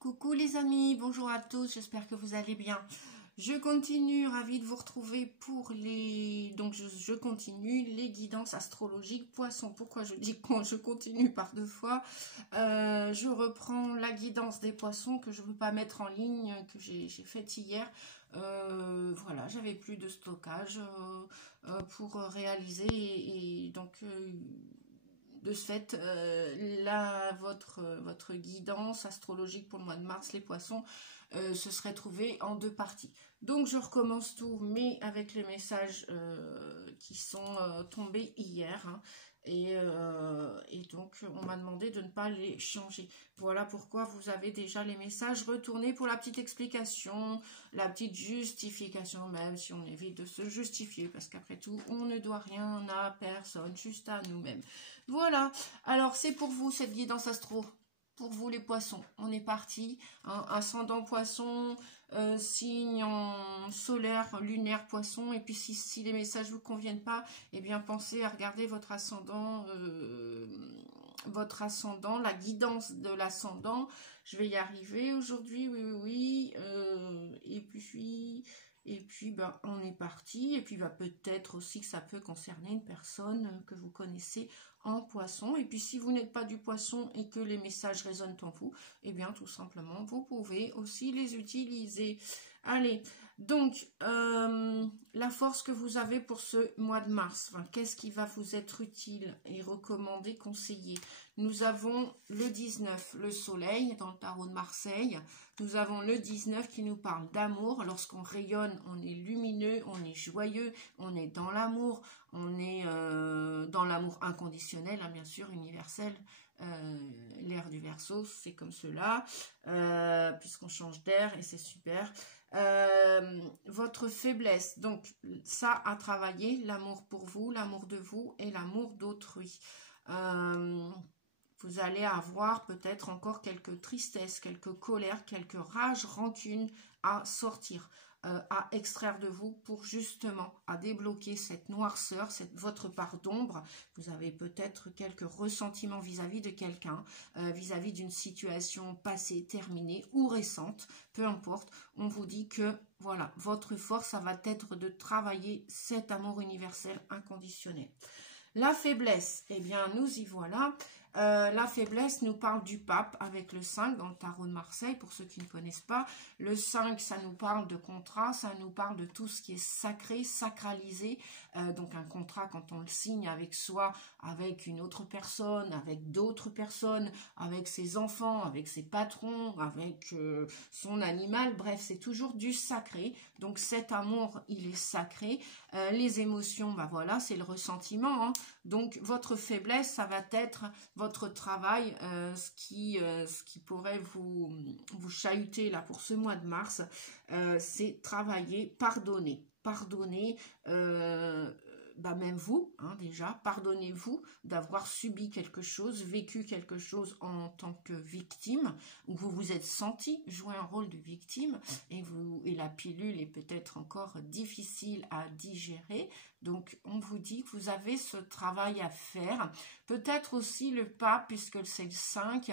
Coucou les amis, bonjour à tous, j'espère que vous allez bien. Je continue, ravie de vous retrouver pour les... Donc je continue les guidances astrologiques poissons. Pourquoi je dis quand je continue par deux fois, je reprends la guidance des poissons que je ne veux pas mettre en ligne, que j'ai faite hier. Voilà, j'avais plus de stockage pour réaliser et donc... de ce fait, votre guidance astrologique pour le mois de mars, les poissons, se serait trouvée en deux parties. Donc je recommence tout, mais avec les messages qui sont tombés hier. Hein, et donc on m'a demandé de ne pas les changer. Voilà pourquoi vous avez déjà les messages retournés pour la petite explication, la petite justification, même si on évite de se justifier, parce qu'après tout, on ne doit rien à personne, juste à nous-mêmes. Voilà, alors c'est pour vous cette guidance astro, pour vous les poissons, on est parti, hein, ascendant poisson, signe en solaire, lunaire poisson, et puis si les messages ne vous conviennent pas, eh bien pensez à regarder votre ascendant, la guidance de l'ascendant, je vais y arriver aujourd'hui, oui, et puis ben, on est parti, et puis ben, peut-être aussi que ça peut concerner une personne que vous connaissez en poisson, et puis si vous n'êtes pas du poisson et que les messages résonnent en vous, eh bien tout simplement vous pouvez aussi les utiliser. Allez, donc la force que vous avez pour ce mois de mars, enfin, qu'est-ce qui va vous être utile et recommandé, conseillé? Nous avons le 19, le soleil dans le tarot de Marseille. Nous avons le 19 qui nous parle d'amour. Lorsqu'on rayonne, on est lumineux, on est joyeux, on est dans l'amour, on est dans l'amour inconditionnel, hein, bien sûr, universel. L'air du Verseau, c'est comme cela, puisqu'on change d'air et c'est super. Votre faiblesse, donc ça à travailler, l'amour pour vous, l'amour de vous et l'amour d'autrui. Vous allez avoir peut-être encore quelques tristesses, quelques colères, quelques rages, rancunes à sortir, à extraire de vous pour justement à débloquer cette noirceur, votre part d'ombre. Vous avez peut-être quelques ressentiments vis-à-vis de quelqu'un, vis-à-vis d'une situation passée, terminée ou récente, peu importe. On vous dit que voilà, votre force, ça va être de travailler cet amour universel inconditionnel. La faiblesse, eh bien nous y voilà. La faiblesse nous parle du pape avec le 5 dans le tarot de Marseille, pour ceux qui ne connaissent pas. Le 5, ça nous parle de contrat, ça nous parle de tout ce qui est sacré, sacralisé. Donc un contrat, quand on le signe avec soi, avec une autre personne, avec d'autres personnes, avec ses enfants, avec ses patrons, avec son animal, bref, c'est toujours du sacré. Donc cet amour, il est sacré. Les émotions, bah voilà, c'est le ressentiment. Hein. Donc votre faiblesse, ça va être votre travail, ce qui pourrait vous chahuter là pour ce mois de mars, c'est travailler, pardonner, bah même vous, hein, déjà, pardonnez-vous d'avoir subi quelque chose, vécu quelque chose en tant que victime, où vous vous êtes senti jouer un rôle de victime, et la pilule est peut-être encore difficile à digérer. Donc on vous dit que vous avez ce travail à faire. Peut-être aussi le pape, puisque c'est le 5,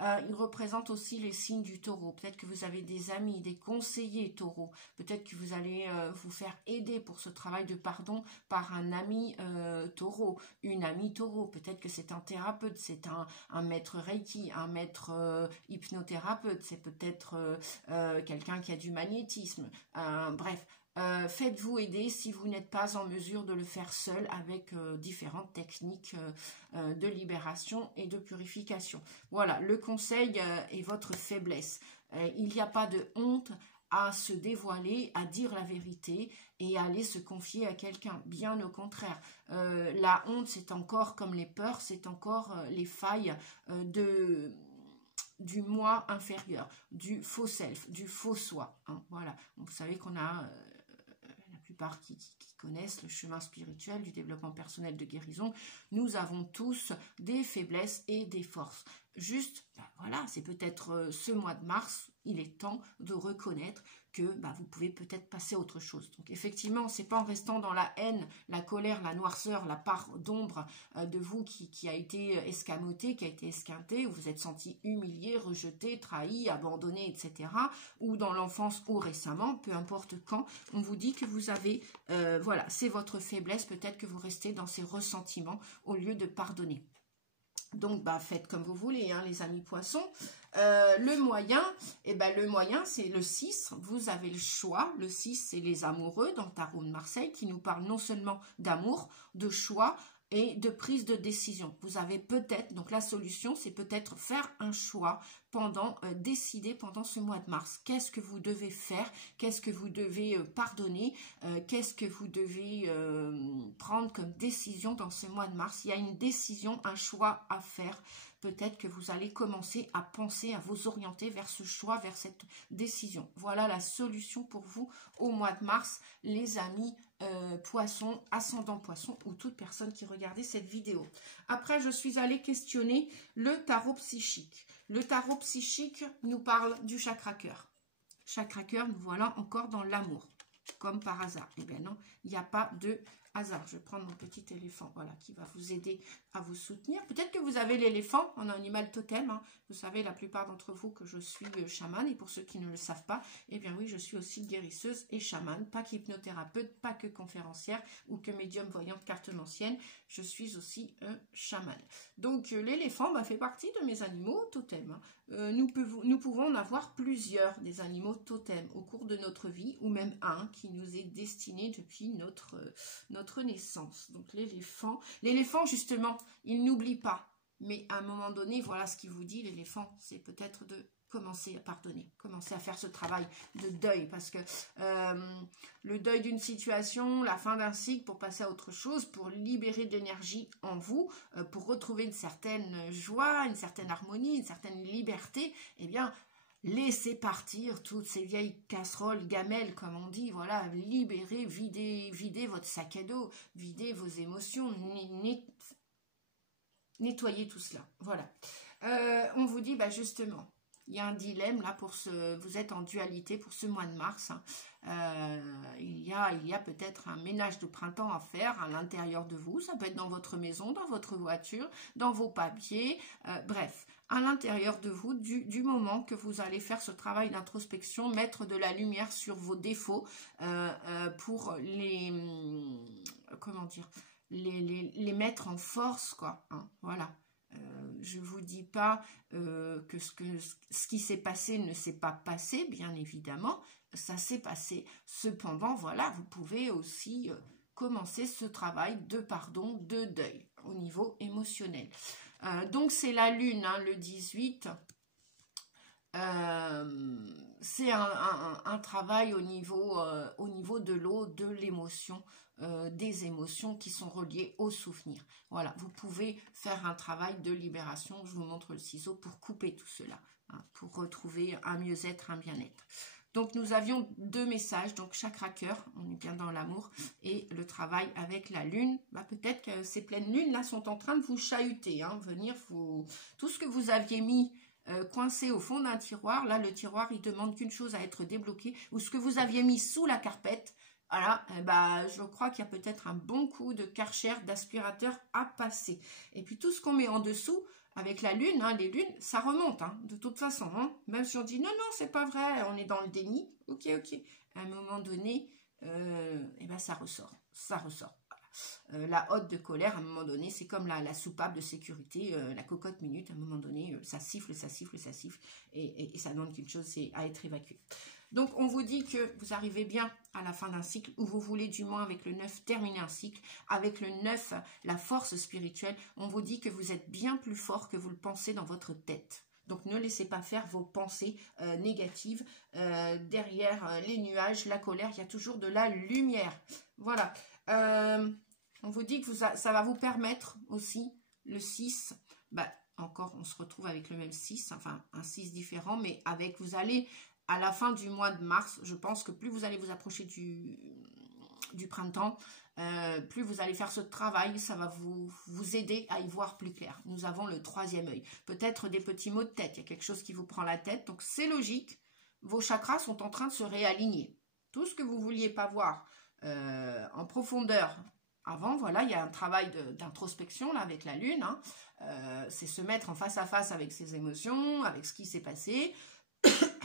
il représente aussi les signes du taureau. Peut-être que vous avez des amis, des conseillers taureaux. Peut-être que vous allez vous faire aider pour ce travail de pardon par un ami taureau, une amie taureau. Peut-être que c'est un thérapeute, c'est un maître Reiki, un maître hypnothérapeute. C'est peut-être quelqu'un qui a du magnétisme. Bref. Faites-vous aider si vous n'êtes pas en mesure de le faire seul avec différentes techniques de libération et de purification. Voilà, le conseil est votre faiblesse. Il n'y a pas de honte à se dévoiler, à dire la vérité et à aller se confier à quelqu'un. Bien au contraire. La honte, c'est encore comme les peurs, c'est encore les failles du moi inférieur, du faux self, du faux soi. Hein, voilà, vous savez qu'on a... la plupart qui connaissent le chemin spirituel du développement personnel de guérison, nous avons tous des faiblesses et des forces. juste, voilà, c'est peut-être ce mois de mars, il est temps de reconnaître que vous pouvez peut-être passer à autre chose. Donc effectivement, c'est pas en restant dans la haine, la colère, la noirceur, la part d'ombre de vous qui a été escamotée, qui a été esquintée, où vous êtes senti humilié, rejeté, trahi, abandonné, etc. Ou dans l'enfance ou récemment, peu importe quand, on vous dit que vous avez, voilà, c'est votre faiblesse, peut-être que vous restez dans ces ressentiments au lieu de pardonner. Donc, faites comme vous voulez, hein, les amis poissons. Le moyen, le moyen, c'est le 6. Vous avez le choix. Le 6, c'est les amoureux dans le tarot de Marseille qui nous parle non seulement d'amour, de choix et de prise de décision. Vous avez peut-être, donc la solution, c'est peut-être faire un choix décider pendant ce mois de mars. Qu'est-ce que vous devez faire? Qu'est-ce que vous devez pardonner? Qu'est-ce que vous devez prendre comme décision dans ce mois de mars? Il y a une décision, un choix à faire. Peut-être que vous allez commencer à penser, à vous orienter vers ce choix, vers cette décision. Voilà la solution pour vous au mois de mars, les amis poissons, ascendant poisson ou toute personne qui regardait cette vidéo. Après, je suis allée questionner le tarot psychique. Le tarot psychique nous parle du chakra cœur. Chakra cœur, nous voilà encore dans l'amour, comme par hasard. Eh bien non, il n'y a pas de hasard. Je vais prendre mon petit éléphant, voilà, qui va vous aider à vous soutenir. Peut-être que vous avez l'éléphant en animal totem. Hein. Vous savez, la plupart d'entre vous, que je suis chamane. Et pour ceux qui ne le savent pas, eh bien oui, je suis aussi guérisseuse et chamane. Pas qu'hypnothérapeute, pas que conférencière ou que médium voyante cartomancienne. Je suis aussi chamane. Donc, l'éléphant fait partie de mes animaux totems. Hein. Nous pouvons en avoir plusieurs des animaux totems au cours de notre vie, ou même un qui nous est destiné depuis notre naissance. Donc l'éléphant justement, il n'oublie pas. Mais à un moment donné, voilà ce qu'il vous dit, l'éléphant, c'est peut-être de commencer à pardonner, commencer à faire ce travail de deuil, parce que le deuil d'une situation, la fin d'un cycle pour passer à autre chose, pour libérer de l'énergie en vous, pour retrouver une certaine joie, une certaine harmonie, une certaine liberté, eh bien, laissez partir toutes ces vieilles casseroles, gamelles, comme on dit, voilà, libérez, videz votre sac à dos, videz vos émotions, nettoyez tout cela, voilà. On vous dit, justement, il y a un dilemme là vous êtes en dualité pour ce mois de mars. Hein. Il y a peut-être un ménage de printemps à faire à l'intérieur de vous. Ça peut être dans votre maison, dans votre voiture, dans vos papiers, bref, à l'intérieur de vous, du moment que vous allez faire ce travail d'introspection, mettre de la lumière sur vos défauts pour les mettre en force, quoi. Hein, voilà. Je ne vous dis pas que ce qui s'est passé ne s'est pas passé, bien évidemment, ça s'est passé. Cependant, voilà, vous pouvez aussi commencer ce travail de pardon, de deuil au niveau émotionnel. Donc, c'est la lune, hein, le 18. C'est un travail au niveau de l'eau, de l'émotion, des émotions qui sont reliées aux souvenirs. Voilà, vous pouvez faire un travail de libération. Je vous montre le ciseau pour couper tout cela, hein, pour retrouver un mieux-être, un bien-être. Donc, nous avions deux messages, donc chakra cœur, on est bien dans l'amour, et le travail avec la lune. Peut-être que ces pleines lunes là sont en train de vous chahuter, hein, tout ce que vous aviez mis coincé au fond d'un tiroir, là le tiroir il demande qu'une chose à être débloquée, ou ce que vous aviez mis sous la carpette, voilà, je crois qu'il y a peut-être un bon coup de Karcher, d'aspirateur à passer. Et puis tout ce qu'on met en dessous, avec la lune, hein, les lunes, ça remonte, hein, de toute façon. Hein, même si on dit non, c'est pas vrai, on est dans le déni, ok. À un moment donné, ça ressort. La hotte de colère, à un moment donné, c'est comme la soupape de sécurité, la cocotte minute, à un moment donné, ça siffle, et ça demande quelque chose, c'est à être évacué. Donc, on vous dit que vous arrivez bien à la fin d'un cycle, ou vous voulez du moins avec le 9 terminer un cycle. Avec le 9, la force spirituelle, on vous dit que vous êtes bien plus fort que vous le pensez dans votre tête. Donc, ne laissez pas faire vos pensées négatives. Derrière les nuages, la colère, il y a toujours de la lumière. Voilà. On vous dit que ça va vous permettre aussi, le 6, encore, on se retrouve avec le même 6, enfin, un 6 différent, mais vous allez... À la fin du mois de mars, je pense que plus vous allez vous approcher du printemps, plus vous allez faire ce travail, ça va vous aider à y voir plus clair. Nous avons le troisième œil. Peut-être des petits maux de tête, il y a quelque chose qui vous prend la tête, donc c'est logique. Vos chakras sont en train de se réaligner. Tout ce que vous ne vouliez pas voir en profondeur avant, voilà, il y a un travail d'introspection là avec la lune, hein. C'est se mettre en face à face avec ses émotions, avec ce qui s'est passé,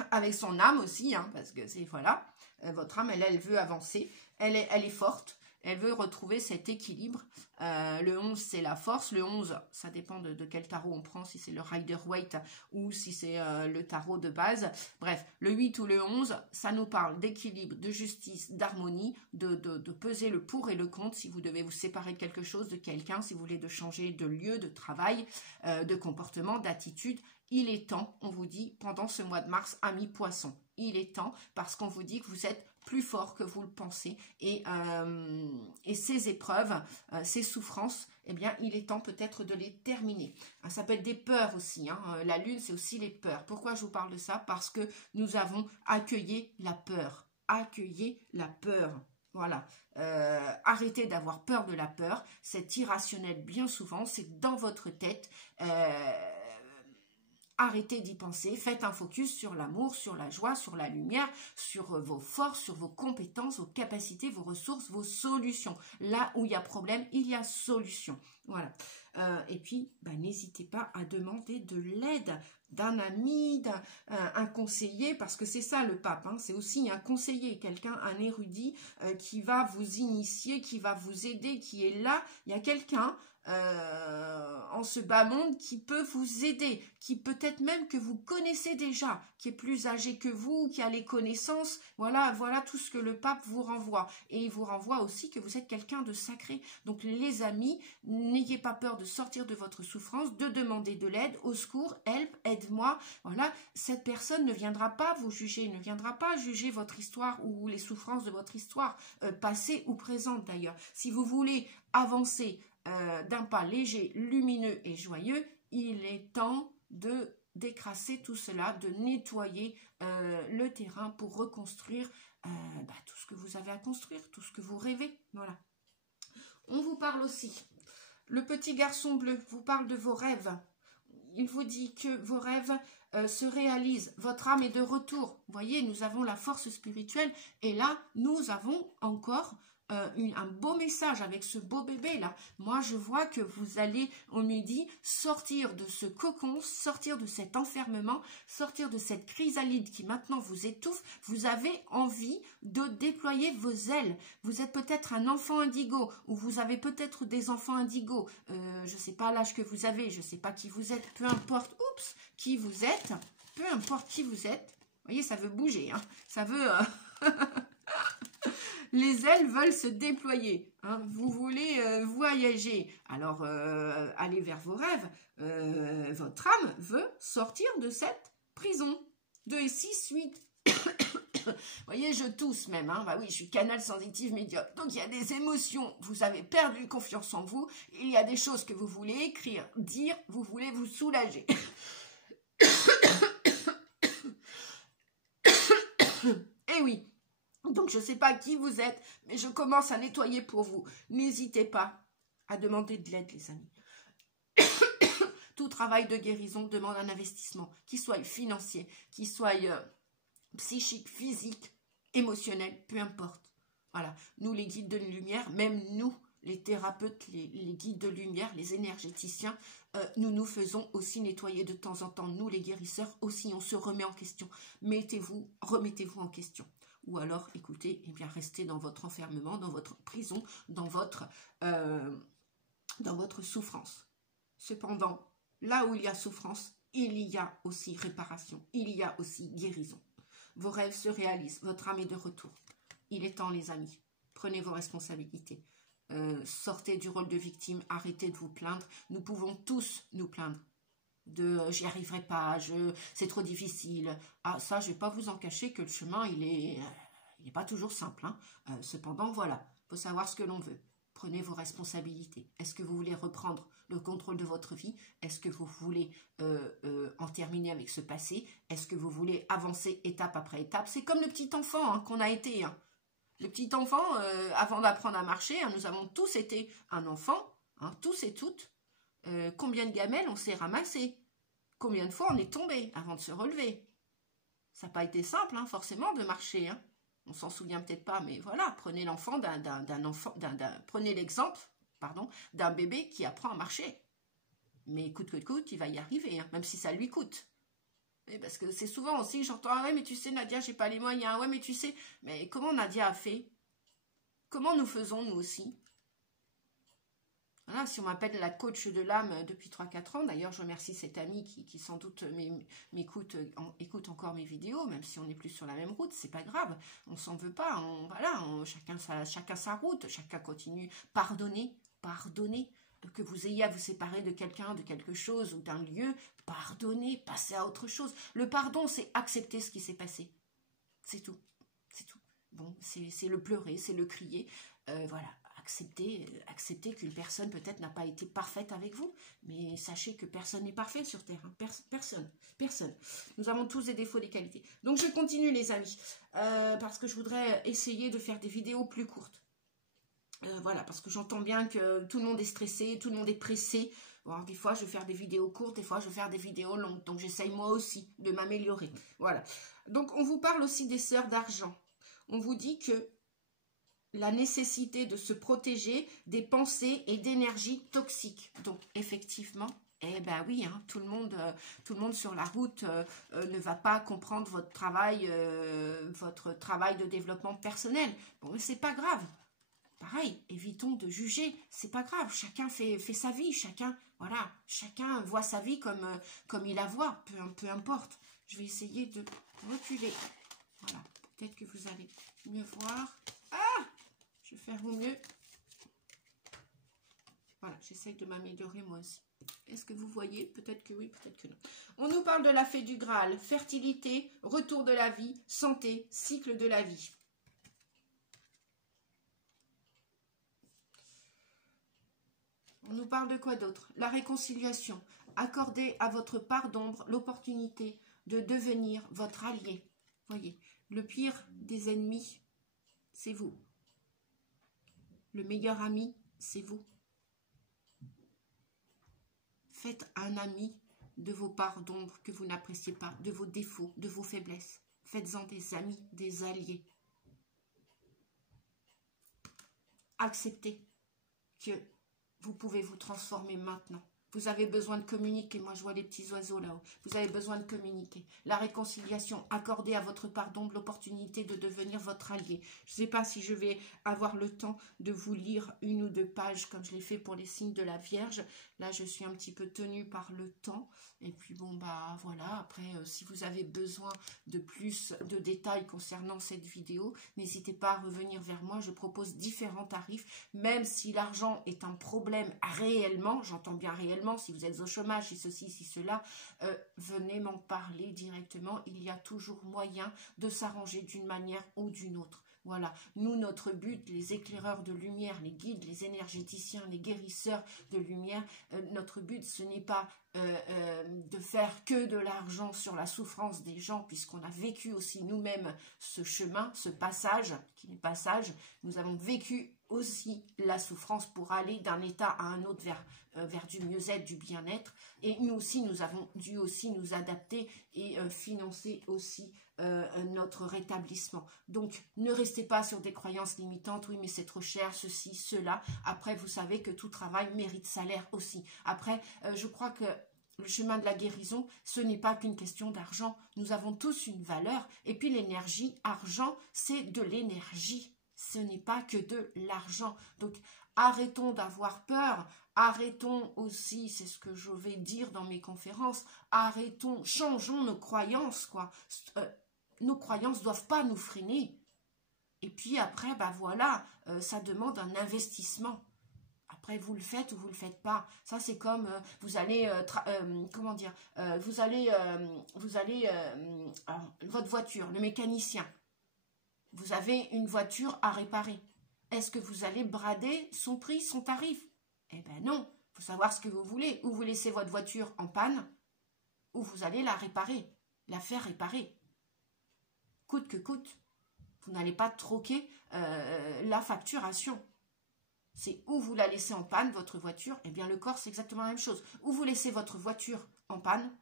avec son âme aussi, hein, parce que c'est, voilà, votre âme, elle veut avancer, elle est forte, elle veut retrouver cet équilibre. Le 11, c'est la force. Le 11, ça dépend de quel tarot on prend, si c'est le Rider-Waite ou si c'est le tarot de base. Bref, le 8 ou le 11, ça nous parle d'équilibre, de justice, d'harmonie, de peser le pour et le contre, si vous devez vous séparer de quelque chose, de quelqu'un, si vous voulez de changer de lieu, de travail, de comportement, d'attitude. Il est temps, on vous dit, pendant ce mois de mars, amis poissons, il est temps, parce qu'on vous dit que vous êtes plus fort que vous le pensez, et ces épreuves, ces souffrances, eh bien, il est temps peut-être de les terminer. Ça peut être des peurs aussi, hein. La lune, c'est aussi les peurs. Pourquoi je vous parle de ça? Parce que nous avons accueilli la peur. Accueillir la peur. Voilà. Arrêtez d'avoir peur de la peur. C'est irrationnel bien souvent, c'est dans votre tête. Arrêtez d'y penser, faites un focus sur l'amour, sur la joie, sur la lumière, sur vos forces, sur vos compétences, vos capacités, vos ressources, vos solutions. Là où il y a problème, il y a solution. Voilà. Et puis, n'hésitez pas à demander de l'aide d'un ami, d'un conseiller, parce que c'est ça le pape, hein, c'est aussi un conseiller, quelqu'un, un érudit qui va vous initier, qui va vous aider, qui est là. Il y a quelqu'un en ce bas monde qui peut vous aider, qui peut-être même que vous connaissez déjà, qui est plus âgé que vous, qui a les connaissances. Voilà tout ce que le pape vous renvoie. Et il vous renvoie aussi que vous êtes quelqu'un de sacré. Donc les amis, n'ayez pas peur de sortir de votre souffrance, de demander de l'aide, au secours, help, aide-moi. Voilà, cette personne ne viendra pas vous juger, ne viendra pas juger votre histoire ou les souffrances de votre histoire, passée ou présente d'ailleurs. Si vous voulez avancer d'un pas léger, lumineux et joyeux, il est temps de décrasser tout cela, de nettoyer le terrain pour reconstruire tout ce que vous avez à construire, tout ce que vous rêvez. Voilà. On vous parle aussi. Le petit garçon bleu vous parle de vos rêves. Il vous dit que vos rêves se réalisent. Votre âme est de retour. Vous voyez, nous avons la force spirituelle et là, nous avons encore un beau message avec ce beau bébé là. Moi je vois que vous allez, on me dit, sortir de ce cocon, sortir de cet enfermement, sortir de cette chrysalide qui maintenant vous étouffe. Vous avez envie de déployer vos ailes. Vous êtes peut-être un enfant indigo ou vous avez peut-être des enfants indigo. Je ne sais pas l'âge que vous avez, je ne sais pas qui vous êtes, peu importe qui vous êtes, peu importe qui vous êtes. Vous voyez, ça veut bouger, hein. Ça veut... Les ailes veulent se déployer, hein. Vous voulez voyager, alors allez vers vos rêves. Votre âme veut sortir de cette prison. 2 et 6, 8. Vous voyez, je tousse même, hein. Oui, je suis canal sensitif médium. Donc il y a des émotions, vous avez perdu confiance en vous, il y a des choses que vous voulez écrire, dire, vous voulez vous soulager. Et oui. Donc, je ne sais pas qui vous êtes, mais je commence à nettoyer pour vous. N'hésitez pas à demander de l'aide, les amis. Tout travail de guérison demande un investissement, qu'il soit financier, qu'il soit psychique, physique, émotionnel, peu importe. Voilà, nous, les guides de lumière, même nous, les thérapeutes, les guides de lumière, les énergéticiens, nous faisons aussi nettoyer de temps en temps. Nous, les guérisseurs, aussi, on se remet en question. Remettez-vous en question. Ou alors, écoutez, restez dans votre enfermement, dans votre prison, dans votre souffrance. Cependant, là où il y a souffrance, il y a aussi réparation, il y a aussi guérison. Vos rêves se réalisent, votre âme est de retour. Il est temps, les amis, prenez vos responsabilités. Sortez du rôle de victime, arrêtez de vous plaindre. Nous pouvons tous nous plaindre. J'y arriverai pas, c'est trop difficile. Ah, ça, je vais pas vous en cacher que le chemin, il est pas toujours simple, hein. Cependant, voilà, faut savoir ce que l'on veut. Prenez vos responsabilités. Est-ce que vous voulez reprendre le contrôle de votre vie? Est-ce que vous voulez en terminer avec ce passé? Est-ce que vous voulez avancer étape après étape? C'est comme le petit enfant, hein, qu'on a été, hein. Le petit enfant, avant d'apprendre à marcher, hein, nous avons tous été un enfant, hein, tous et toutes. Combien de gamelles on s'est ramassé? Combien de fois on est tombé avant de se relever? Ça n'a pas été simple, hein, forcément, de marcher. Hein. On s'en souvient peut-être pas, mais voilà, prenez l'enfant prenez l'exemple, pardon, d'un bébé qui apprend à marcher. Mais coûte que coûte, il va y arriver, hein, même si ça lui coûte. Et parce que c'est souvent aussi, j'entends, ah ouais, mais tu sais, Nadia, j'ai pas les moyens, ouais, mais tu sais, mais comment Nadia a fait? Comment nous faisons, nous aussi? Voilà, si on m'appelle la coach de l'âme depuis 3-4 ans, d'ailleurs je remercie cette amie qui sans doute écoute encore mes vidéos, même si on n'est plus sur la même route, c'est pas grave, on s'en veut pas, chacun sa route, chacun continue, pardonnez, que vous ayez à vous séparer de quelqu'un, de quelque chose ou d'un lieu, pardonnez, passez à autre chose. Le pardon, c'est accepter ce qui s'est passé, c'est tout, c'est tout. Bon, c'est le pleurer, c'est le crier, voilà. Accepter qu'une personne peut-être n'a pas été parfaite avec vous, mais sachez que personne n'est parfait sur Terre, hein. Personne. Nous avons tous des défauts, des qualités. Donc je continue les amis, parce que je voudrais essayer de faire des vidéos plus courtes. Voilà, parce que j'entends bien que tout le monde est stressé, tout le monde est pressé. Bon, des fois, je vais faire des vidéos courtes, des fois, je vais faire des vidéos longues. Donc, j'essaye moi aussi de m'améliorer. Voilà. Donc, on vous parle aussi des sœurs d'argent. On vous dit que la nécessité de se protéger des pensées et d'énergie toxiques. Donc, effectivement, eh ben oui, hein, tout le monde sur la route ne va pas comprendre votre travail de développement personnel. Bon, mais c'est pas grave. Pareil, évitons de juger, c'est pas grave, chacun fait sa vie, chacun voit sa vie comme il la voit, peu importe. Je vais essayer de reculer. Voilà, peut-être que vous allez mieux voir. Ah, je vais faire au mieux. Voilà, j'essaye de m'améliorer moi aussi. Est-ce que vous voyez? Peut-être que oui, peut-être que non. On nous parle de la fée du Graal, fertilité, retour de la vie, santé, cycle de la vie. On nous parle de quoi d'autre? La réconciliation. Accordez à votre part d'ombre l'opportunité de devenir votre allié. Voyez, le pire des ennemis, c'est vous. Le meilleur ami, c'est vous. Faites un ami de vos parts d'ombre que vous n'appréciez pas, de vos défauts, de vos faiblesses. Faites-en des amis, des alliés. Acceptez que vous pouvez vous transformer maintenant. Vous avez besoin de communiquer. Moi, je vois les petits oiseaux là-haut. Vous avez besoin de communiquer. La réconciliation, accordez à votre part d'ombre l'opportunité de devenir votre allié. Je ne sais pas si je vais avoir le temps de vous lire 1 ou 2 pages comme je l'ai fait pour les signes de la Vierge. Là, je suis un petit peu tenue par le temps. Et puis, bon, bah voilà. Après, si vous avez besoin de plus de détails concernant cette vidéo, n'hésitez pas à revenir vers moi. Je propose différents tarifs. Même si l'argent est un problème réellement, j'entends bien réellement, si vous êtes au chômage, si ceci, si cela, venez m'en parler directement. Il y a toujours moyen de s'arranger d'une manière ou d'une autre. Voilà, nous, notre but, les éclaireurs de lumière, les guides, les énergéticiens, les guérisseurs de lumière, notre but, ce n'est pas de faire que de l'argent sur la souffrance des gens, puisqu'on a vécu aussi nous-mêmes ce chemin, ce passage, qui n'est pas sage. Nous avons vécu aussi la souffrance pour aller d'un état à un autre vers du mieux-être, du bien-être. Et nous aussi, nous avons dû aussi nous adapter et financer aussi notre rétablissement. Donc, ne restez pas sur des croyances limitantes. Oui, mais c'est trop cher, ceci, cela. Après, vous savez que tout travail mérite salaire aussi. Après, je crois que le chemin de la guérison, ce n'est pas qu'une question d'argent. Nous avons tous une valeur. Et puis, l'énergie, argent, c'est de l'énergie. Ce n'est pas que de l'argent. Donc, arrêtons d'avoir peur. Arrêtons aussi, c'est ce que je vais dire dans mes conférences, arrêtons, changeons nos croyances, quoi. Nos croyances ne doivent pas nous freiner. Et puis après, bah voilà, ça demande un investissement. Après, vous le faites ou vous le faites pas. Ça, c'est comme vous allez, comment dire, votre voiture, le mécanicien. Vous avez une voiture à réparer. Est-ce que vous allez brader son prix, son tarif? Eh bien non, il faut savoir ce que vous voulez. Ou vous laissez votre voiture en panne, ou vous allez la réparer, la faire réparer. Coûte que coûte. Vous n'allez pas troquer la facturation. C'est où vous la laissez en panne, votre voiture, eh bien le corps, c'est exactement la même chose. Ou vous laissez votre voiture en panne,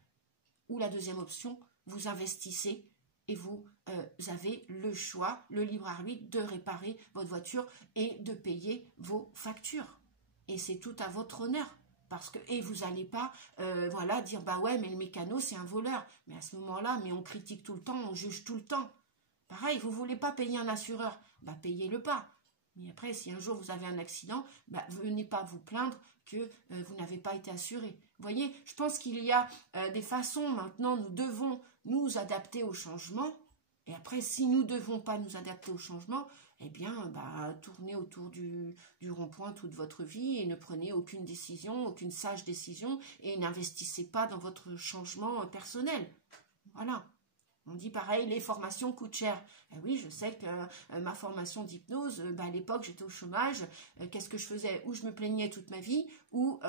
ou la deuxième option, vous investissez et vous avez le choix, le libre arbitre de réparer votre voiture et de payer vos factures. Et c'est tout à votre honneur. Et vous n'allez pas voilà, dire, bah ouais, mais le mécano, c'est un voleur. Mais à ce moment-là, mais on critique tout le temps, on juge tout le temps. Pareil, vous ne voulez pas payer un assureur, bah payez-le pas. Mais après, si un jour vous avez un accident, bah, venez pas vous plaindre que vous n'avez pas été assuré. Vous voyez, je pense qu'il y a des façons maintenant, nous devons nous adapter au changement. Et après, si nous ne devons pas nous adapter au changement, eh bien, bah, tournez autour du rond-point toute votre vie et ne prenez aucune décision, aucune sage décision et n'investissez pas dans votre changement personnel. Voilà. On dit pareil, les formations coûtent cher. Eh oui, je sais que ma formation d'hypnose, à l'époque, j'étais au chômage. Qu'est-ce que je faisais? Ou je me plaignais toute ma vie, ou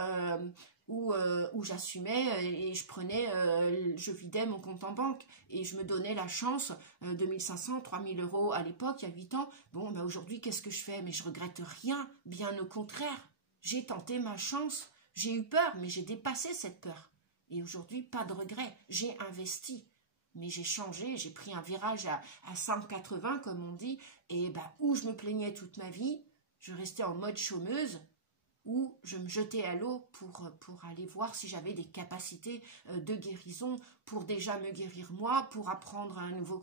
j'assumais et je vidais mon compte en banque. Et je me donnais la chance de 1500, 3000 euros à l'époque, il y a 8 ans. Bon, aujourd'hui, qu'est-ce que je fais? Mais je regrette rien, bien au contraire. J'ai tenté ma chance. J'ai eu peur, mais j'ai dépassé cette peur. Et aujourd'hui, pas de regret. J'ai investi. Mais j'ai changé, j'ai pris un virage à 180, comme on dit, et où je me plaignais toute ma vie, je restais en mode chômeuse, ou je me jetais à l'eau pour aller voir si j'avais des capacités de guérison, pour déjà me guérir moi, pour apprendre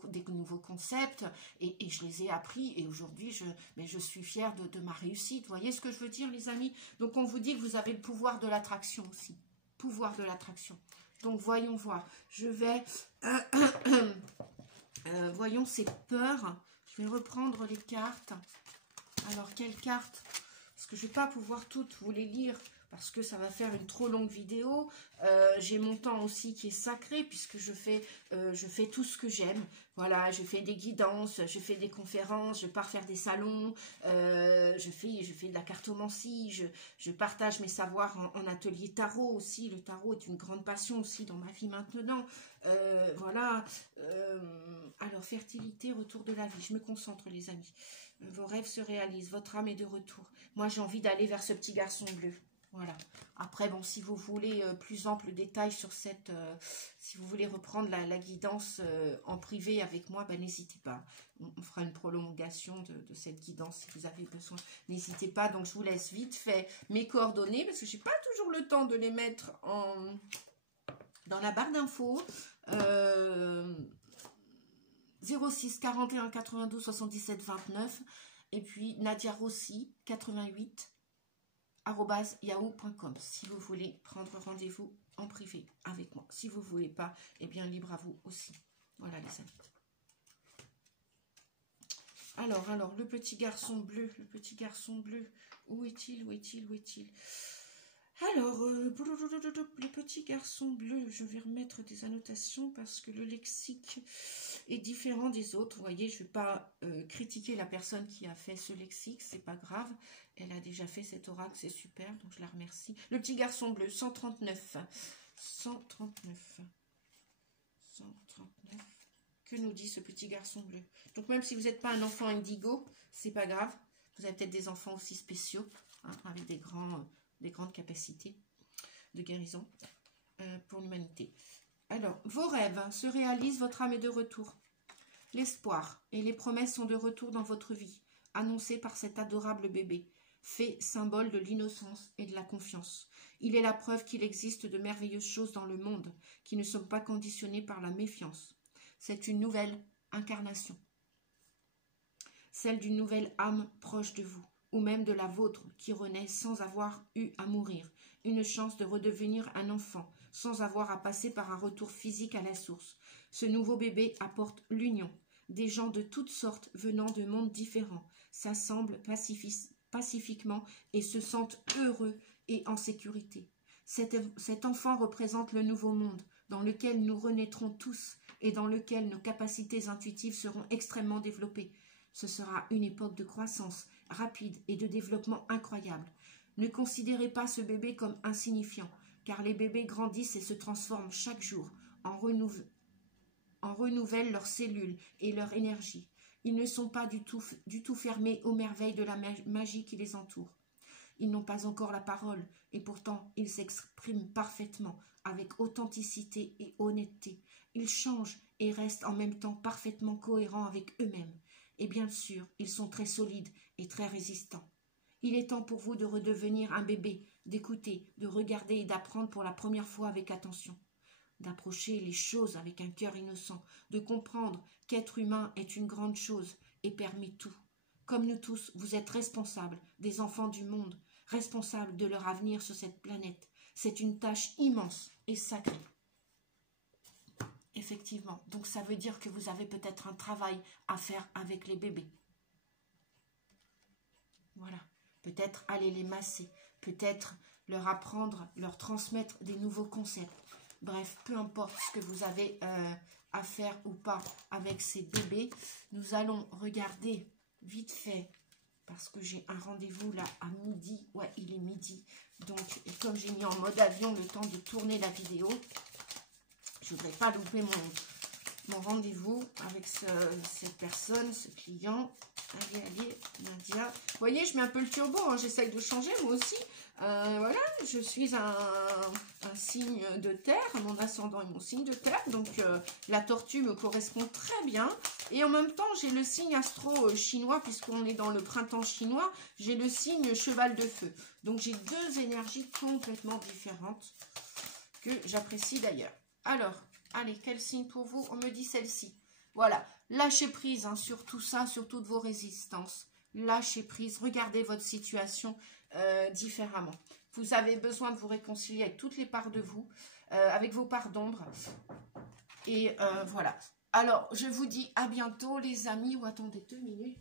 des nouveaux concepts, et je les ai appris, et aujourd'hui, je suis fière de ma réussite. Vous voyez ce que je veux dire, les amis? Donc, on vous dit que vous avez le pouvoir de l'attraction aussi. Pouvoir de l'attraction. Donc, voyons voir. Je vais... voyons ces peurs. Je vais reprendre les cartes. Alors, quelles cartes? Parce que je ne vais pas pouvoir toutes vous les lire, parce que ça va faire une trop longue vidéo. J'ai mon temps aussi qui est sacré, puisque je fais tout ce que j'aime. Voilà, je fais des guidances, je fais des conférences, je pars faire des salons, je fais de la cartomancie, je partage mes savoirs en atelier tarot aussi. Le tarot est une grande passion aussi dans ma vie maintenant. Voilà. Alors, fertilité, retour de la vie. Je me concentre, les amis. Vos rêves se réalisent, votre âme est de retour. Moi, j'ai envie d'aller vers ce petit garçon bleu. Voilà. Après, bon, si vous voulez plus ample détail sur cette... si vous voulez reprendre la guidance en privé avec moi, n'hésitez pas. On fera une prolongation de cette guidance si vous avez besoin. N'hésitez pas. Donc, je vous laisse vite fait mes coordonnées, parce que je n'ai pas toujours le temps de les mettre dans la barre d'infos. 06 41 92 77 29, et puis Nadia Rossi 88 @yahoo.com si vous voulez prendre rendez-vous en privé avec moi. Si vous ne voulez pas, eh bien libre à vous aussi. Voilà, les amis. Alors, le petit garçon bleu, où est-il? Alors, le petit garçon bleu, je vais remettre des annotations parce que le lexique est différent des autres. Vous voyez, je ne vais pas critiquer la personne qui a fait ce lexique, c'est pas grave. Elle a déjà fait cet oracle, c'est super, donc je la remercie. Le petit garçon bleu, 139. 139. Que nous dit ce petit garçon bleu? Donc même si vous n'êtes pas un enfant indigo, c'est pas grave. Vous avez peut-être des enfants aussi spéciaux, hein, avec des grandes capacités de guérison pour l'humanité. Alors, vos rêves se réalisent, votre âme est de retour. L'espoir et les promesses sont de retour dans votre vie, annoncées par cet adorable bébé, fait symbole de l'innocence et de la confiance. Il est la preuve qu'il existe de merveilleuses choses dans le monde, qui ne sont pas conditionnées par la méfiance. C'est une nouvelle incarnation, celle d'une nouvelle âme proche de vous, ou même de la vôtre, qui renaît sans avoir eu à mourir, une chance de redevenir un enfant, sans avoir à passer par un retour physique à la source. Ce nouveau bébé apporte l'union. Des gens de toutes sortes venant de mondes différents s'assemblent pacifiquement et se sentent heureux et en sécurité. Cet enfant représente le nouveau monde, dans lequel nous renaîtrons tous et dans lequel nos capacités intuitives seront extrêmement développées. Ce sera une époque de croissance rapide et de développement incroyable. Ne considérez pas ce bébé comme insignifiant, car les bébés grandissent et se transforment chaque jour, en renouvellent leurs cellules et leur énergie. Ils ne sont pas du tout fermés aux merveilles de la magie qui les entoure. Ils n'ont pas encore la parole, et pourtant ils s'expriment parfaitement, avec authenticité et honnêteté. Ils changent et restent en même temps parfaitement cohérents avec eux-mêmes. Et bien sûr, ils sont très solides et très résistants. Il est temps pour vous de redevenir un bébé, d'écouter, de regarder et d'apprendre pour la première fois avec attention. D'approcher les choses avec un cœur innocent, de comprendre qu'être humain est une grande chose et permet tout. Comme nous tous, vous êtes responsables des enfants du monde, responsables de leur avenir sur cette planète. C'est une tâche immense et sacrée. Effectivement, donc ça veut dire que vous avez peut-être un travail à faire avec les bébés. Voilà, peut-être aller les masser, peut-être leur apprendre, leur transmettre des nouveaux concepts. Bref, peu importe ce que vous avez à faire ou pas avec ces bébés, nous allons regarder vite fait, parce que j'ai un rendez-vous là à midi. Ouais, il est midi. Donc, et comme j'ai mis en mode avion le temps de tourner la vidéo, je ne voudrais pas louper mon rendez-vous avec cette personne, ce client. Allez, Nadia. Vous voyez, je mets un peu le turbo, hein, j'essaye de changer moi aussi. Voilà, je suis un signe de terre, mon ascendant est mon signe de terre, donc la tortue me correspond très bien. Et en même temps, j'ai le signe astro chinois, puisqu'on est dans le printemps chinois, j'ai le signe cheval de feu. Donc j'ai deux énergies complètement différentes que j'apprécie d'ailleurs. Alors, allez, quel signe pour vous? On me dit celle-ci. Voilà, lâchez prise hein, sur tout ça, sur toutes vos résistances. Lâchez prise, regardez votre situation différemment. Vous avez besoin de vous réconcilier avec toutes les parts de vous, avec vos parts d'ombre. Et voilà. Alors, je vous dis à bientôt les amis, ou attendez 2 minutes.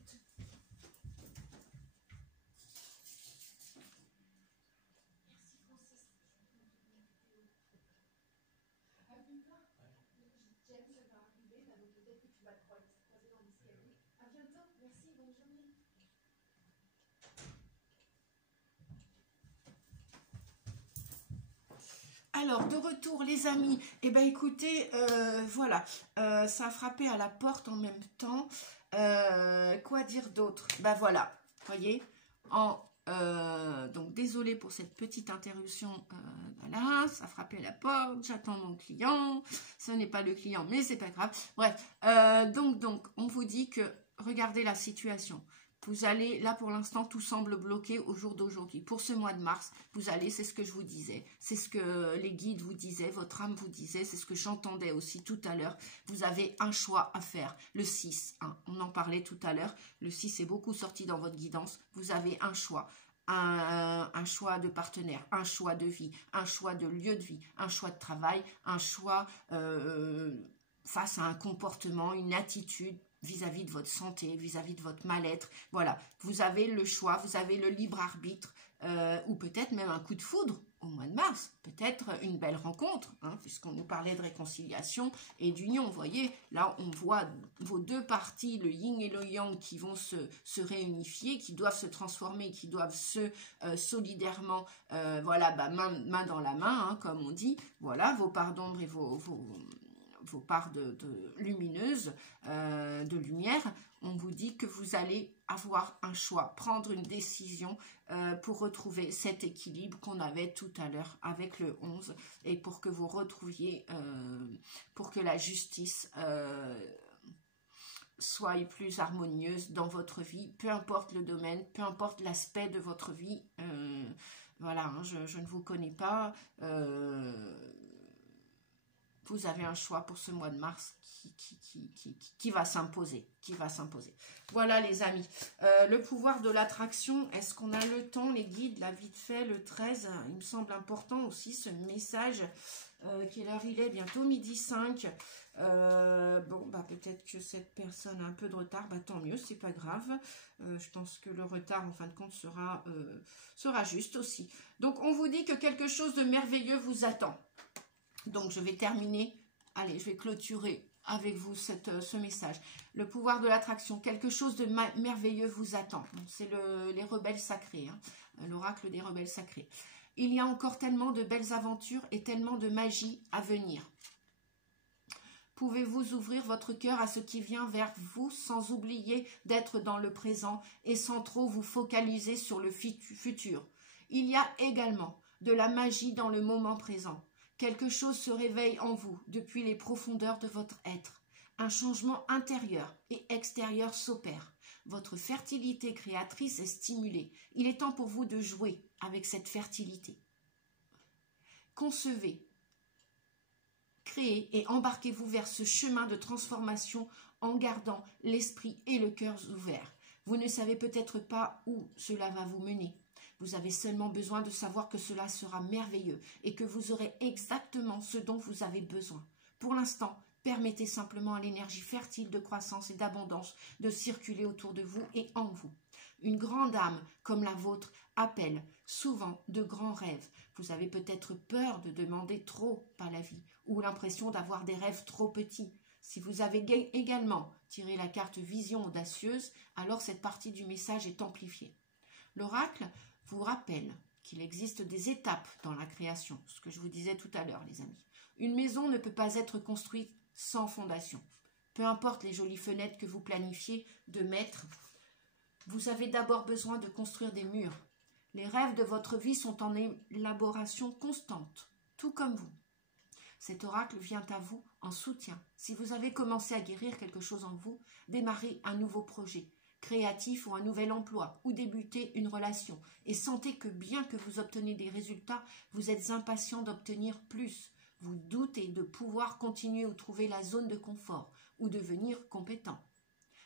Alors, de retour, les amis, eh bien, écoutez, voilà, ça a frappé à la porte en même temps. Quoi dire d'autre? Ben voilà, voyez, donc, désolée pour cette petite interruption, voilà, ça a frappé à la porte, j'attends mon client, ce n'est pas le client, mais c'est pas grave. Bref, donc, on vous dit que, regardez la situation. Vous allez, là pour l'instant, tout semble bloqué au jour d'aujourd'hui. Pour ce mois de mars, vous allez, c'est ce que je vous disais, c'est ce que les guides vous disaient, votre âme vous disait, c'est ce que j'entendais aussi tout à l'heure. Vous avez un choix à faire, le 6, hein, on en parlait tout à l'heure, le 6 est beaucoup sorti dans votre guidance, vous avez un choix. Un choix de partenaire, un choix de vie, un choix de lieu de vie, un choix de travail, un choix face à un comportement, une attitude, vis-à-vis de votre santé, vis-à-vis de votre mal-être. Voilà, vous avez le choix, vous avez le libre arbitre, ou peut-être même un coup de foudre au mois de mars, peut-être une belle rencontre, hein, puisqu'on nous parlait de réconciliation et d'union. Vous voyez, là on voit vos deux parties, le yin et le yang, qui vont se réunifier, qui doivent se transformer, qui doivent se solidairement, voilà, bah, main dans la main, hein, comme on dit. Voilà, vos parts d'ombre et vos parts de lumineuses, de lumière, on vous dit que vous allez avoir un choix, prendre une décision pour retrouver cet équilibre qu'on avait tout à l'heure avec le 11 et pour que vous retrouviez, pour que la justice soit plus harmonieuse dans votre vie, peu importe le domaine, peu importe l'aspect de votre vie. Voilà, hein, je ne vous connais pas. Vous avez un choix pour ce mois de mars qui va s'imposer, Voilà les amis, le pouvoir de l'attraction, est-ce qu'on a le temps, les guides, là vite fait, le 13, il me semble important aussi ce message, quelle heure il est, bientôt midi 5, bon, bah peut-être que cette personne a un peu de retard, bah tant mieux, c'est pas grave, je pense que le retard en fin de compte sera juste aussi. Donc on vous dit que quelque chose de merveilleux vous attend. Donc, je vais terminer, allez, je vais clôturer avec vous ce message. Le pouvoir de l'attraction, quelque chose de merveilleux vous attend. C'est les rebelles sacrés, hein, l'oracle des rebelles sacrés. Il y a encore tellement de belles aventures et tellement de magie à venir. Pouvez-vous ouvrir votre cœur à ce qui vient vers vous sans oublier d'être dans le présent et sans trop vous focaliser sur le futur? Il y a également de la magie dans le moment présent. Quelque chose se réveille en vous depuis les profondeurs de votre être. Un changement intérieur et extérieur s'opère. Votre fertilité créatrice est stimulée. Il est temps pour vous de jouer avec cette fertilité. Concevez, créez et embarquez-vous vers ce chemin de transformation en gardant l'esprit et le cœur ouverts. Vous ne savez peut-être pas où cela va vous mener. Vous avez seulement besoin de savoir que cela sera merveilleux et que vous aurez exactement ce dont vous avez besoin. Pour l'instant, permettez simplement à l'énergie fertile de croissance et d'abondance de circuler autour de vous et en vous. Une grande âme comme la vôtre appelle souvent de grands rêves. Vous avez peut-être peur de demander trop à la vie ou l'impression d'avoir des rêves trop petits. Si vous avez également tiré la carte vision audacieuse, alors cette partie du message est amplifiée. L'oracle vous rappelle qu'il existe des étapes dans la création, ce que je vous disais tout à l'heure, les amis. Une maison ne peut pas être construite sans fondation. Peu importe les jolies fenêtres que vous planifiez de mettre, vous avez d'abord besoin de construire des murs. Les rêves de votre vie sont en élaboration constante, tout comme vous. Cet oracle vient à vous en soutien. Si vous avez commencé à guérir quelque chose en vous, démarrez un nouveau projet créatif ou un nouvel emploi, ou débutez une relation, et sentez que bien que vous obtenez des résultats, vous êtes impatient d'obtenir plus. Vous doutez de pouvoir continuer ou trouver la zone de confort, ou devenir compétent.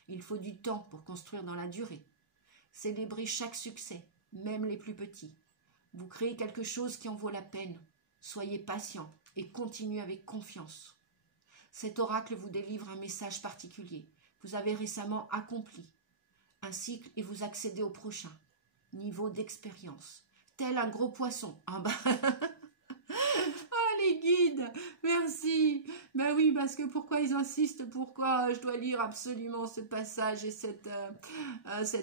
Il faut du temps pour construire dans la durée. Célébrez chaque succès, même les plus petits. Vous créez quelque chose qui en vaut la peine. Soyez patient et continuez avec confiance. Cet oracle vous délivre un message particulier. Vous avez récemment accompli un cycle et vous accédez au prochain niveau d'expérience. Tel un gros poisson. Ah bah oh les guides, merci. Ben oui, parce que pourquoi ils insistent, pourquoi je dois lire absolument ce passage et cet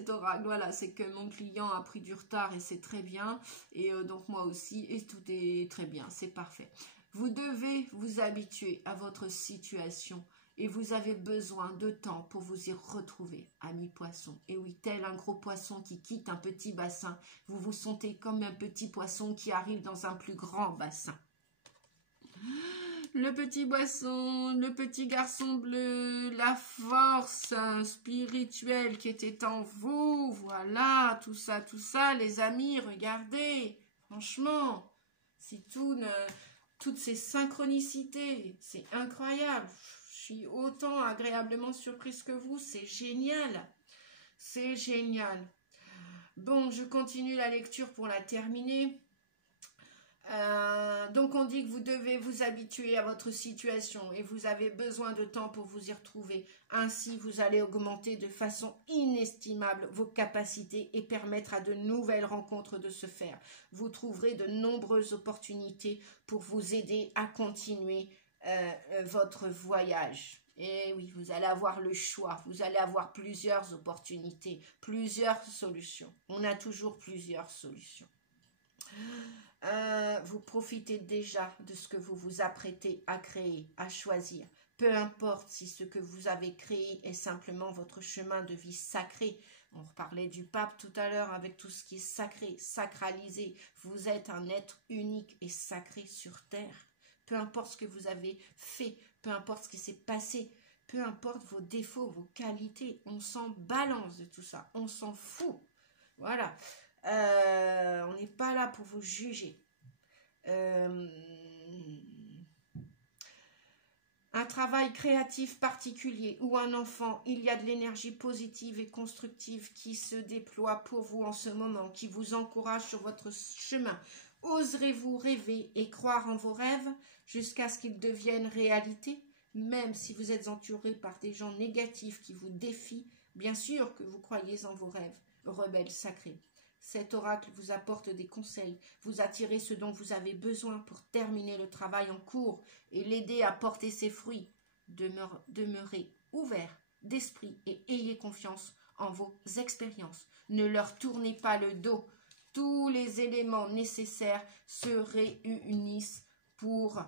oracle. Voilà, c'est que mon client a pris du retard et c'est très bien. Et donc moi aussi, et tout est très bien, c'est parfait. Vous devez vous habituer à votre situation. Et vous avez besoin de temps pour vous y retrouver, amis poissons. Et oui, tel un gros poisson qui quitte un petit bassin, vous vous sentez comme un petit poisson qui arrive dans un plus grand bassin. Le petit poisson, le petit garçon bleu, la force spirituelle qui était en vous, voilà, tout ça, les amis, regardez, franchement, si toutes ces synchronicités, c'est incroyable. Je suis autant agréablement surprise que vous, c'est génial, c'est génial. Bon, je continue la lecture pour la terminer. Donc on dit que vous devez vous habituer à votre situation et vous avez besoin de temps pour vous y retrouver. Ainsi, vous allez augmenter de façon inestimable vos capacités et permettre à de nouvelles rencontres de se faire. Vous trouverez de nombreuses opportunités pour vous aider à continuer votre voyage. Et oui, vous allez avoir le choix, vous allez avoir plusieurs opportunités, plusieurs solutions. On a toujours plusieurs solutions. Vous profitez déjà de ce que vous vous apprêtez à créer, à choisir. Peu importe si ce que vous avez créé est simplement votre chemin de vie sacré. On parlait du pape tout à l'heure avec tout ce qui est sacré, sacralisé. Vous êtes un être unique et sacré sur terre. Peu importe ce que vous avez fait, peu importe ce qui s'est passé, peu importe vos défauts, vos qualités, on s'en balance de tout ça, on s'en fout. Voilà, on n'est pas là pour vous juger. Un travail créatif particulier ou un enfant, il y a de l'énergie positive et constructive qui se déploie pour vous en ce moment, qui vous encourage sur votre chemin. Oserez-vous rêver et croire en vos rêves jusqu'à ce qu'ils deviennent réalité, même si vous êtes entouré par des gens négatifs qui vous défient? Bien sûr que vous croyez en vos rêves, rebelles sacrés. Cet oracle vous apporte des conseils, vous attirez ce dont vous avez besoin pour terminer le travail en cours et l'aider à porter ses fruits. Demeurez ouverts d'esprit et ayez confiance en vos expériences. Ne leur tournez pas le dos. Tous les éléments nécessaires se réunissent pour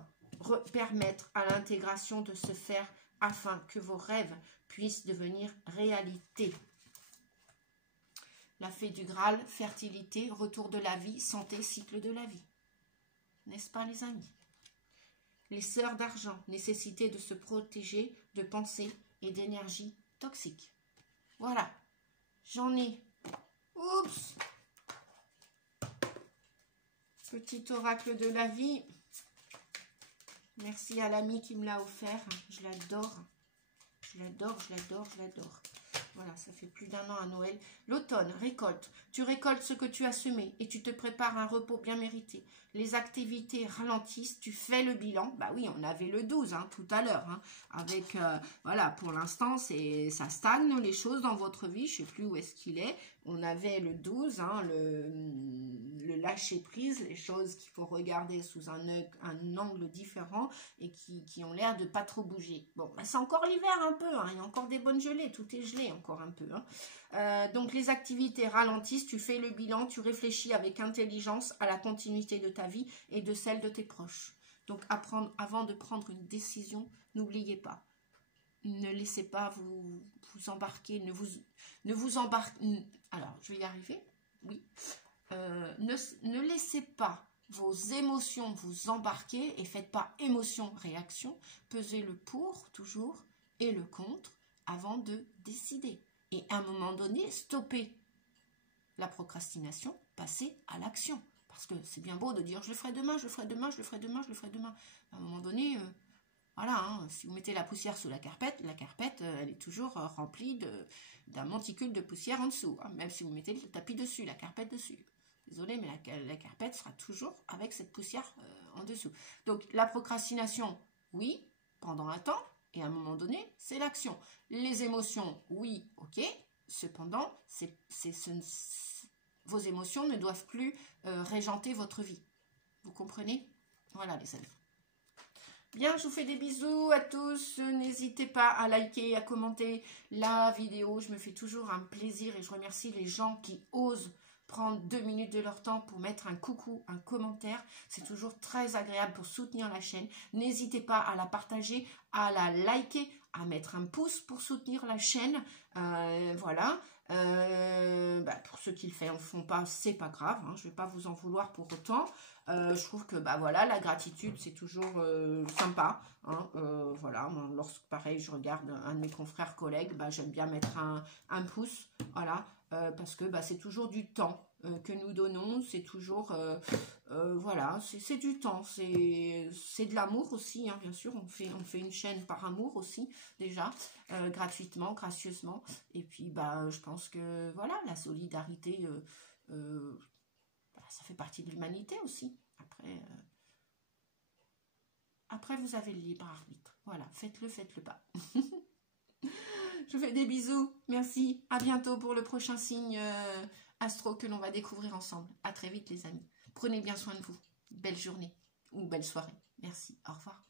permettre à l'intégration de se faire afin que vos rêves puissent devenir réalité. La fée du Graal, fertilité, retour de la vie, santé, cycle de la vie. N'est-ce pas les amis? Les sœurs d'argent, nécessité de se protéger de pensées et d'énergie toxiques. Voilà, j'en ai. Oups! Petit oracle de la vie. Merci à l'ami qui me l'a offert. Je l'adore. Je l'adore, je l'adore, je l'adore. Voilà, ça fait plus d'1 an à Noël. L'automne, récolte. Tu récoltes ce que tu as semé et tu te prépares un repos bien mérité. Les activités ralentissent, tu fais le bilan. Bah oui, on avait le 12 tout à l'heure. Avec, voilà, pour l'instant, ça stagne les choses dans votre vie. Je ne sais plus où est-ce qu'il est. On avait le 12, le lâcher prise, les choses qu'il faut regarder sous un angle différent et qui ont l'air de pas trop bouger. Bon, bah, c'est encore l'hiver un peu, il y a encore des bonnes gelées, tout est gelé encore un peu. Donc les activités ralentissent, tu fais le bilan, tu réfléchis avec intelligence à la continuité de ta vie et de celle de tes proches. Donc avant de prendre une décision, n'oubliez pas, ne laissez pas vous embarquer, ne vous embarquez. Alors, je vais y arriver, oui. Ne laissez pas vos émotions vous embarquer et faites pas émotion-réaction. Pesez le pour, toujours, et le contre avant de décider. Et à un moment donné, stoppez la procrastination, passez à l'action. Parce que c'est bien beau de dire « je le ferai demain, je le ferai demain, je le ferai demain, je le ferai demain ». À un moment donné... voilà, si vous mettez la poussière sous la carpette, elle est toujours remplie d'un monticule de poussière en dessous. Même si vous mettez le tapis dessus, la carpette dessus. Désolée, mais la carpette sera toujours avec cette poussière en dessous. Donc, la procrastination, oui, pendant un temps, et à un moment donné, c'est l'action. Les émotions, oui, ok. Cependant, vos émotions ne doivent plus régenter votre vie. Vous comprenez? Voilà, les amis. Bien, je vous fais des bisous à tous. N'hésitez pas à liker et à commenter la vidéo. Je me fais toujours un plaisir et je remercie les gens qui osent prendre 2 minutes de leur temps pour mettre un coucou, un commentaire. C'est toujours très agréable pour soutenir la chaîne. N'hésitez pas à la partager, à la liker, à mettre un pouce pour soutenir la chaîne. Voilà. Pour ceux qui le font pas, c'est pas grave. Je vais pas vous en vouloir pour autant. Je trouve que voilà, la gratitude c'est toujours sympa. Voilà, lorsque pareil je regarde un de mes confrères collègues, j'aime bien mettre un pouce, voilà, parce que c'est toujours du temps que nous donnons, c'est toujours voilà, c'est du temps, c'est de l'amour aussi, bien sûr, on fait une chaîne par amour aussi déjà, gratuitement, gracieusement, et puis je pense que voilà, la solidarité ça fait partie de l'humanité aussi. Après, vous avez le libre arbitre. Voilà, faites-le pas. Je vous fais des bisous. Merci. À bientôt pour le prochain signe astro que l'on va découvrir ensemble. À très vite, les amis. Prenez bien soin de vous. Belle journée ou belle soirée. Merci. Au revoir.